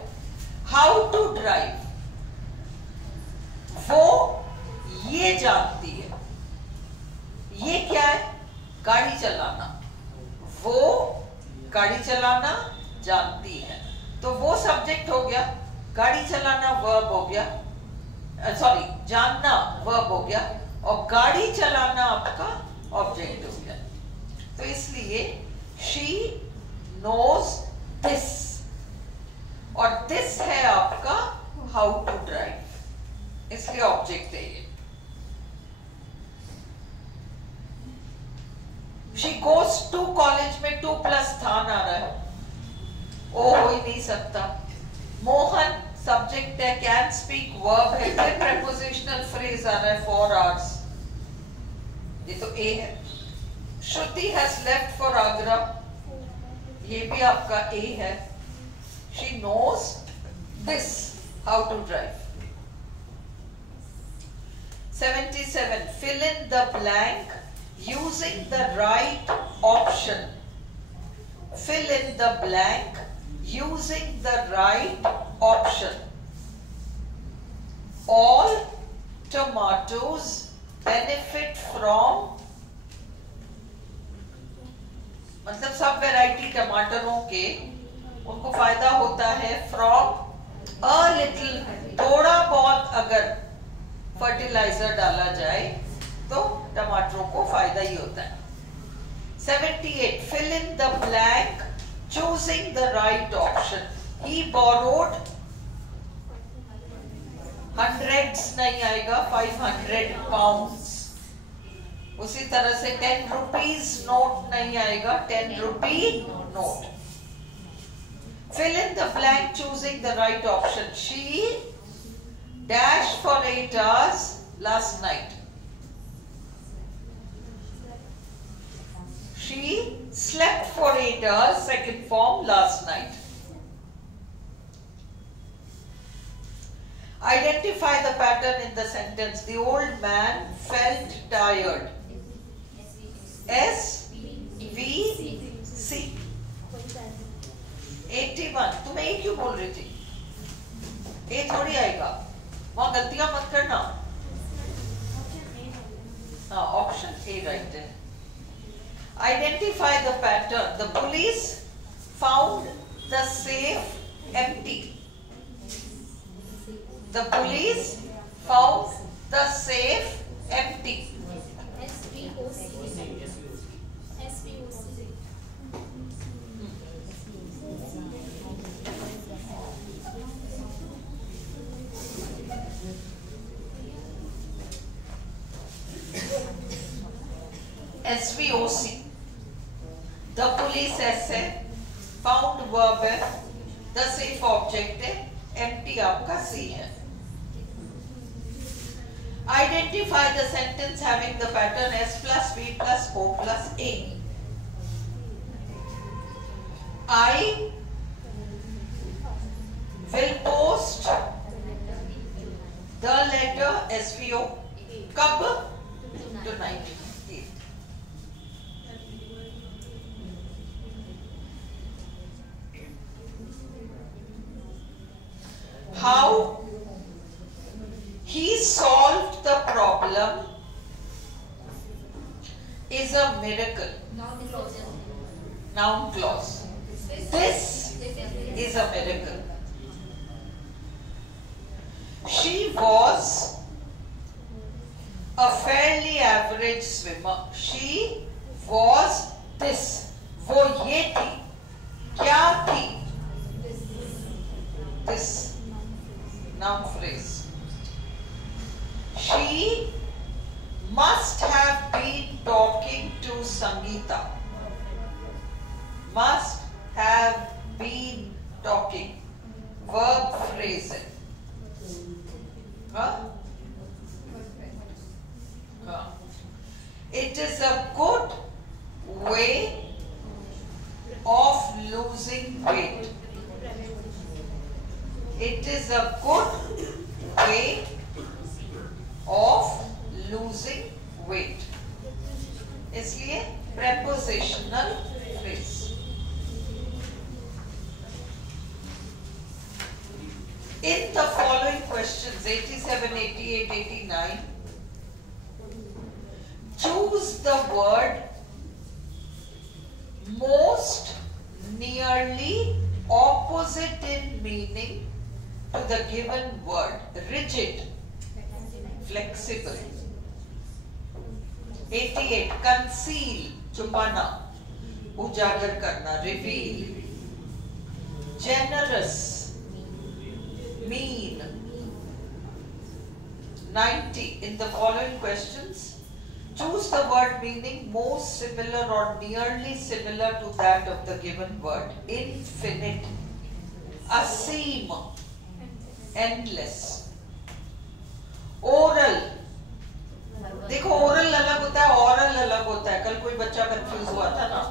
हाउ टू ड्राइव, वो ये जानती है. ये क्या है? गाड़ी चलाना. वो गाड़ी चलाना जानती है, तो वो सब्जेक्ट हो गया. गाड़ी चलाना वर्ब हो गया, सॉरी जानना वर्ब हो गया, और गाड़ी चलाना आपका ऑब्जेक्ट हो गया. तो इसलिए शी नोज दिस, और दिस है आपका हाउ टू ड्राइव, इसलिए ऑब्जेक्ट है ये. शी गोज टू कॉलेज में 2+ स्थान आ रहा है, ओ हो ही नहीं सकता. मोहन सब्जेक्ट है, कैन स्पीक वर्ब है, फिर प्रेपोजिशनल फ्रेज आ रहा है 4 hours, ये तो ए है. Shruti has left for Agra, ये भी आपका ए है. She knows this how to drive. 77 fill in the blank using the right option. Fill in the blank using the right option. All tomatoes benefit from, मतलब सब variety टमाटरों के उनको फायदा होता है फ्रॉम अ लिटिल, थोड़ा बहुत अगर फर्टिलाइजर डाला जाए तो टमाटरों को फायदा ही होता है. 78 fill in the blank choosing the right option. He borrowed, hundreds नहीं आएगा, 500 pounds. उसी तरह से 10 rupees नोट नहीं आएगा, 10 rupee note. Fill in the blank choosing the right option. She dashed for 8 hours last night. She slept for 8 hours, second form, last night. Identify the pattern in the sentence. The old man felt tired. S V C. 81. तुम ए क्यों बोल रही थी? ए थोड़ी आएगा, वहां गलतियां मत करना. हाँ, ऑप्शन ए राइट है. Identify the pattern. The police found the safe empty. The police found the safe empty. SVOC. The police ऐसे, found verb है, the safe object है, empty आपका C है. Identify the sentence having the pattern S plus V plus O plus A. I will post the letter SVO. कब? Tonight. How he solved the problem is a miracle. Noun clause. This is a miracle. She was a fairly average average swimmer. She was this. वो ये थी. क्या थी? This noun phrase. She must have been talking to Sangeeta. Must have been talking. Verb phrasing. Huh? It is a good way of losing weight. It is a good way of losing weight. इसलिए prepositional phrase. In the following questions, 87, 88, 89, choose the word most nearly opposite in meaning to the given word. Rigid, flexible. 88, conceal, छुपाना, उजागर करना, reveal. Generous, mean. 90, in the following questions, choose the word meaning most similar or nearly similar to that of the given word. Infinite, aseem, endless. Oral, देखो oral अलग होता है, oral अलग होता है. कल कोई बच्चा कंफ्यूज हुआ था ना.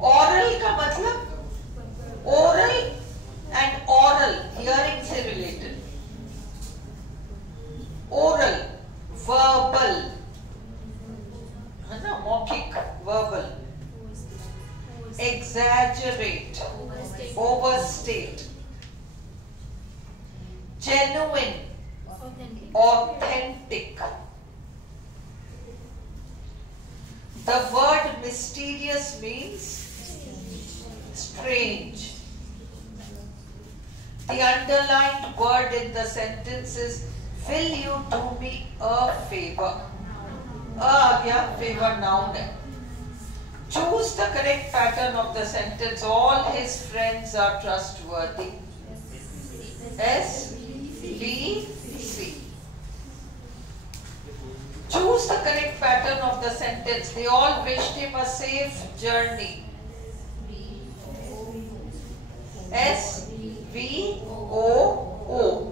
Oral का मतलब oral and oral, hearing से related. Oral, verbal, है ना, मौखिक, verbal. Exaggerate, overstate. Genuine, authentic. The word mysterious means strange. The underlined word in the sentence is, will you do me a favor? आ गया, favor noun है. Choose the correct pattern of the sentence. All his friends are trustworthy. S, B, C. Choose the correct pattern of the sentence. They all wished him a safe journey. S, V, O, O.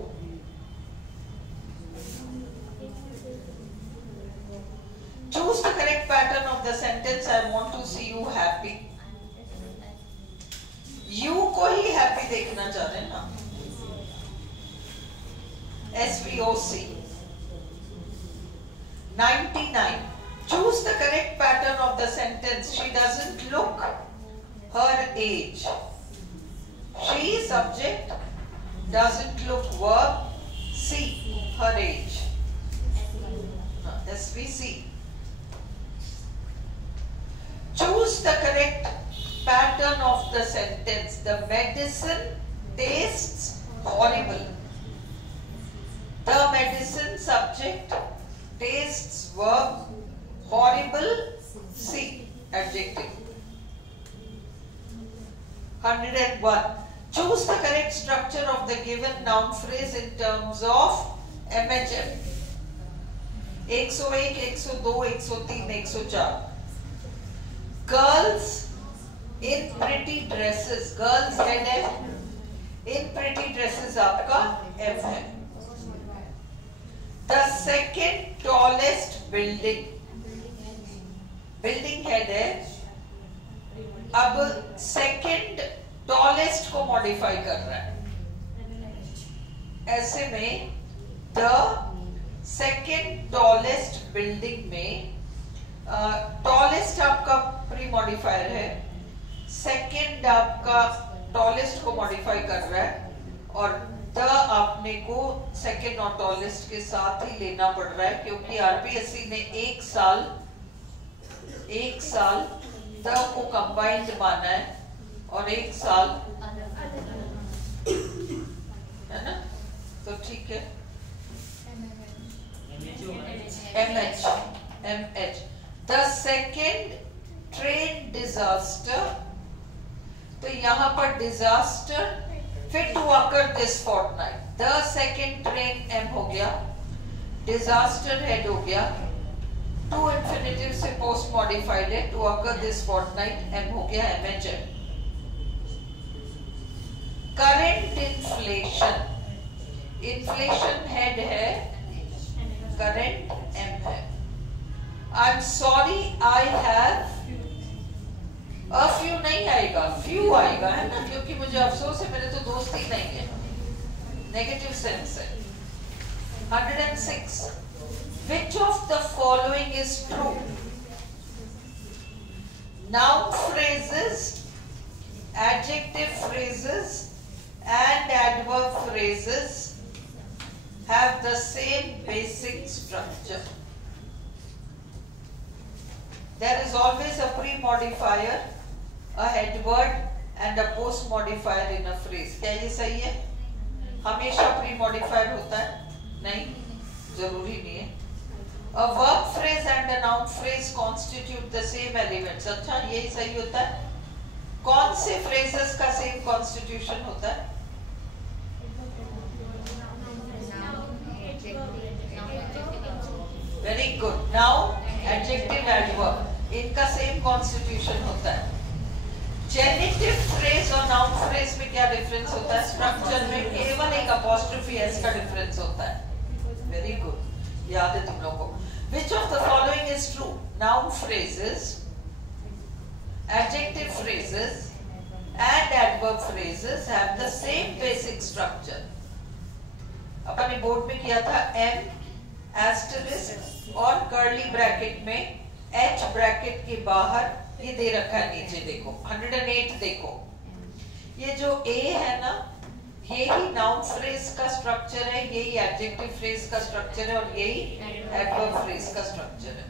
Choose the correct pattern of the sentence. I want to see you happy. You को ही happy देखना चाह रहे हैं ना. SVOC. 99. Choose the correct pattern of the sentence. She doesn't look her age. She, subject, doesn't look, verb, C, her age. SVC. Choose the correct pattern of the sentence. The medicine tastes horrible. The medicine, subject, tastes, verb, horrible, C, adjective. 101. Choose the correct structure of the given noun phrase in terms of MHM. 101, 102, 103, 104. Girls in pretty dresses. Girls head है. In pretty dresses आपका F है. The second tallest building. Building head है. अब second tallest को modify कर रहा है. ऐसे में the second tallest building में tallest आपका प्री मॉडिफायर है. सेकेंड आपका टॉलेस्ट को मॉडिफाई कर रहा है और द आपने को सेकेंड और टॉलेस्ट के साथ ही लेना पड़ रहा है क्योंकि आरपीएससी ने एक साल द को कंबाइंड माना है और एक साल है ना. तो ठीक है. MH disaster fit to occur this fortnight. The second train M हो गया, disaster head हो गया, two infinitive से post modified है, to occur this fortnight M हो गया MHM. Current inflation, inflation head है, current M है. I'm sorry I have a few नहीं आएगा, few आएगा है ना, क्योंकि मुझे अफसोस है मेरे तो दोस्त ही नहीं है. Negative sense है. 106. Which of the following is true? Noun phrases, adjective phrases, and adverb phrases have the same basic structure. There is always a pre-modifier, a head word, and a post-modifier in a phrase. क्या ये सही है? हमेशा pre-modifier होता है? नहीं, जरूरी नहीं है. A verb phrase and a noun phrase constitute the same elements. अच्छा, यही सही होता है? कौन से phrases का same constitution होता है? Very good. Noun, adjective, adverb. इनका सेम कॉन्स्टिट्यूशन होता है. जेनिटिव फ्रेज और नाउन फ्रेज में क्या डिफरेंस होता है? स्ट्रक्चर में केवल एक अपॉस्ट्रोफी एस का डिफरेंस होता है. वेरी गुड, याद है तुम लोगों को. Which of the following is true? Noun phrases, adjective phrases and adverb phrases have the same basic structure. अपन ने बोर्ड में किया था एम एस्टरिस्क और कर्ली ब्रैकेट में H ब्रैकेट के बाहर ये दे रखा है नीचे. देखो 108. देखो ये जो A है ना, यही नाउन फ्रेज का स्ट्रक्चर है, यही एडजेक्टिव फ्रेज का स्ट्रक्चर है और यही एडवर्ब फ्रेज का स्ट्रक्चर है.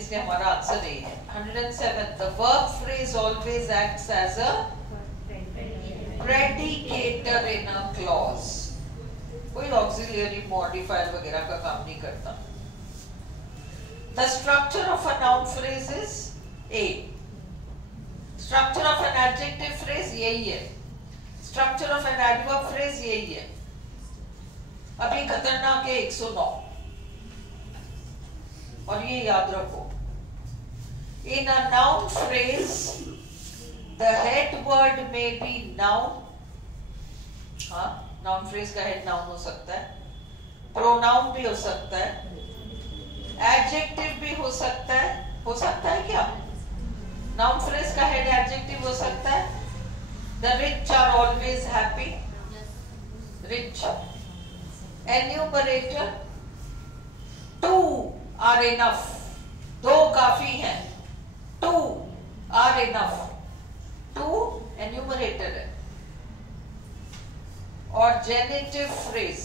इसलिए हमारा आंसर A है. 107. The verb phrase always acts as a predicator in a clause. कोई auxiliary modifier वगैरह का काम नहीं करता. The structure of a noun phrase is A. Structure of an adjective phrase यही है. Structure of an adverb phrase यही है. अभी खतरनाक है 109 और ये याद रखो. In a noun phrase, the head word may be noun. हाँ, noun phrase का head noun हो सकता है. Pronoun भी हो सकता है. एडजेक्टिव भी हो सकता है क्या? नाउन फ्रेज का हेड एडजेक्टिव हो सकता है. The rich are always happy. Rich. Enumerator, two are enough. दो काफी हैं. Two are enough. Two enumerator है. और जेनिटिव फ्रेज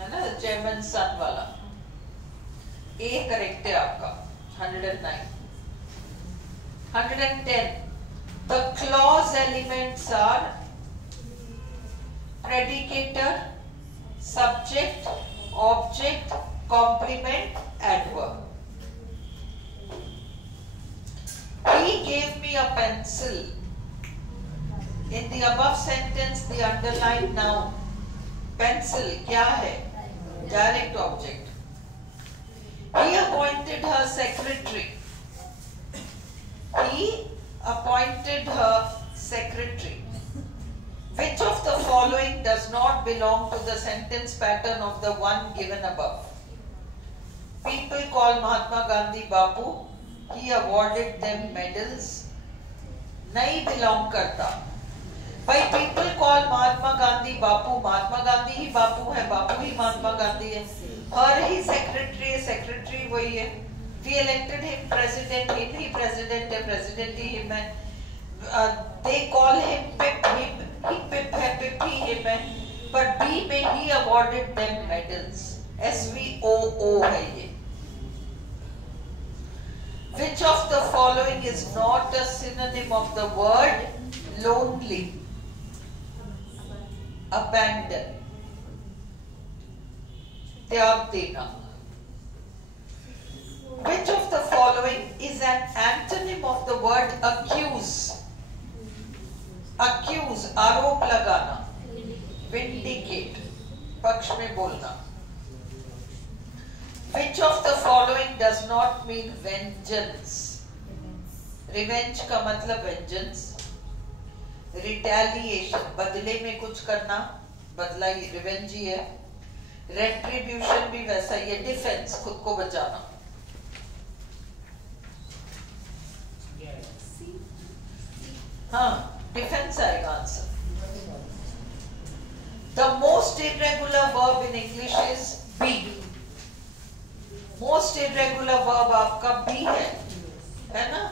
है ना, जेमन सन वाला. A करेक्ट है आपका. 109. 110. The clause elements are predicator, subject, object, complement, adverb. He gave me a pencil. In the above sentence, the underlined noun pencil क्या है? Direct object. He appointed her secretary. He appointed her secretary. Which of the following does not belong to the sentence pattern of the one given above? People call Mahatma Gandhi Bapu. He awarded them medals. नहीं belong करता. भाई people call Mahatma Gandhi Bapu. Mahatma Gandhi ही बापू है, बापू ही महात्मा गांधी है. Her ही secretary वही है. We elected him president. Him he president है, president ही him है. They call him Pip. He Pip है, Pip ही him है. But B में he awarded them medals. SVOO है ये. Which of the following is not a synonym of the word lonely? Abandon. त्याग देना. Which of the following is an antonym of the word accuse? Accuse आरोप लगाना, vindicate पक्ष में बोलना। Which of the following does not mean vengeance? Revenge का मतलब vengeance, retaliation बदले में कुछ करना, बदला ही रिवेंज ही है। रेट्रीब्यूशन भी वैसा ही है, डिफेंस खुद को बचाना। हाँ, डिफेंस आएगा answer. The most irregular verb in English is be. Most irregular verb आपका बी है ना?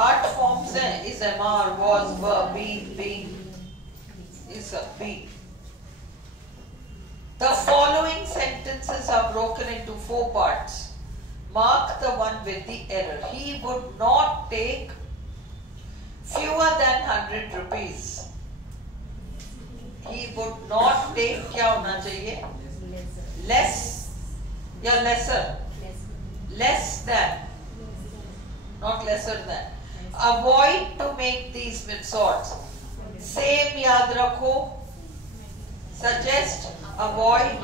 8 फॉर्म्स हैं, is, am, are, was, were, been, being, is be. The following sentences are broken into 4 parts. Mark the one with the error. He would not take fewer than 100 rupees. He would not take, क्या होना चाहिए? Less या lesser? Less than, not lesser than. Avoid to make these sorts. Same याद रखो. Suggest, avoid,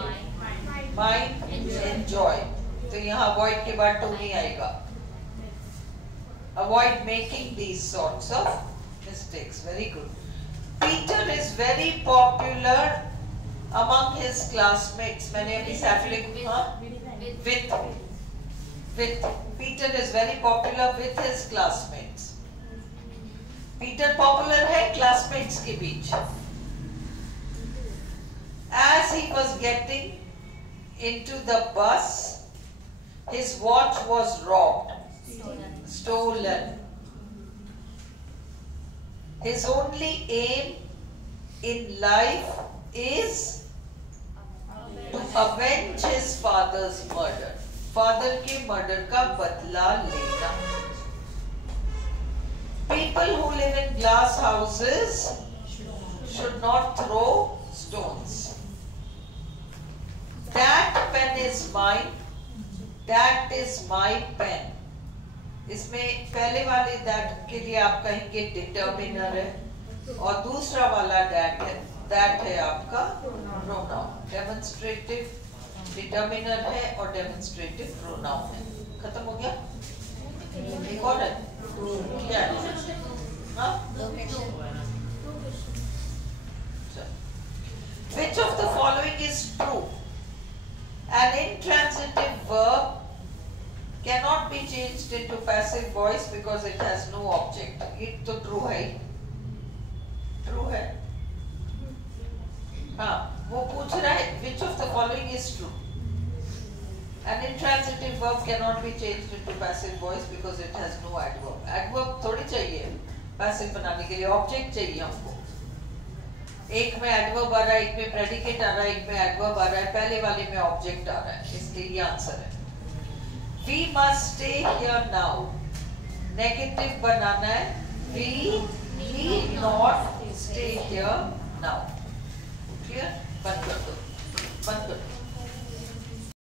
mind, enjoy. तो यहाँ avoid के बाद to नहीं आएगा. Avoid making these sorts of mistakes. Very good. Peter is very popular among his classmates. मैंने अभी सैफलिक with Peter is very popular with his classmates. Peter popular है classmates के बीच. As he was getting into the bus, his watch was robbed, stolen. His only aim in life is to avenge his father's murder. Father के murder का बदला लेना. People who live in glass houses should not throw stones. That pen is mine. That is my pen. इसमें पहले वाले that के लिए आप कहेंगे determiner है, और दूसरा वाला that है आपका pronoun. Demonstrative determiner है और demonstrative pronoun है. खत्म हो गया? एक और है? क्या है? हाँ? Which of the following is true? An intransitive verb cannot be changed into passive voice because it has no object. It तो true है, true है. हाँ, वो पूछ रहा है which of the following is true? An intransitive verb cannot be changed into passive voice because it has no adverb. Adverb थोड़ी चाहिए passive बनाने के लिए, object चाहिए हमको. एक में एडवर्ब आ रहा है, एक में प्रेडिकेट आ रहा है, एक में एडवर्ब आ रहा है, पहले वाले में ऑब्जेक्ट आ रहा है, इसलिए ये आंसर है. We must stay here now. Negative बनाना है, we need not stay here now. Clear? बंद कर दो, बंद कर दो.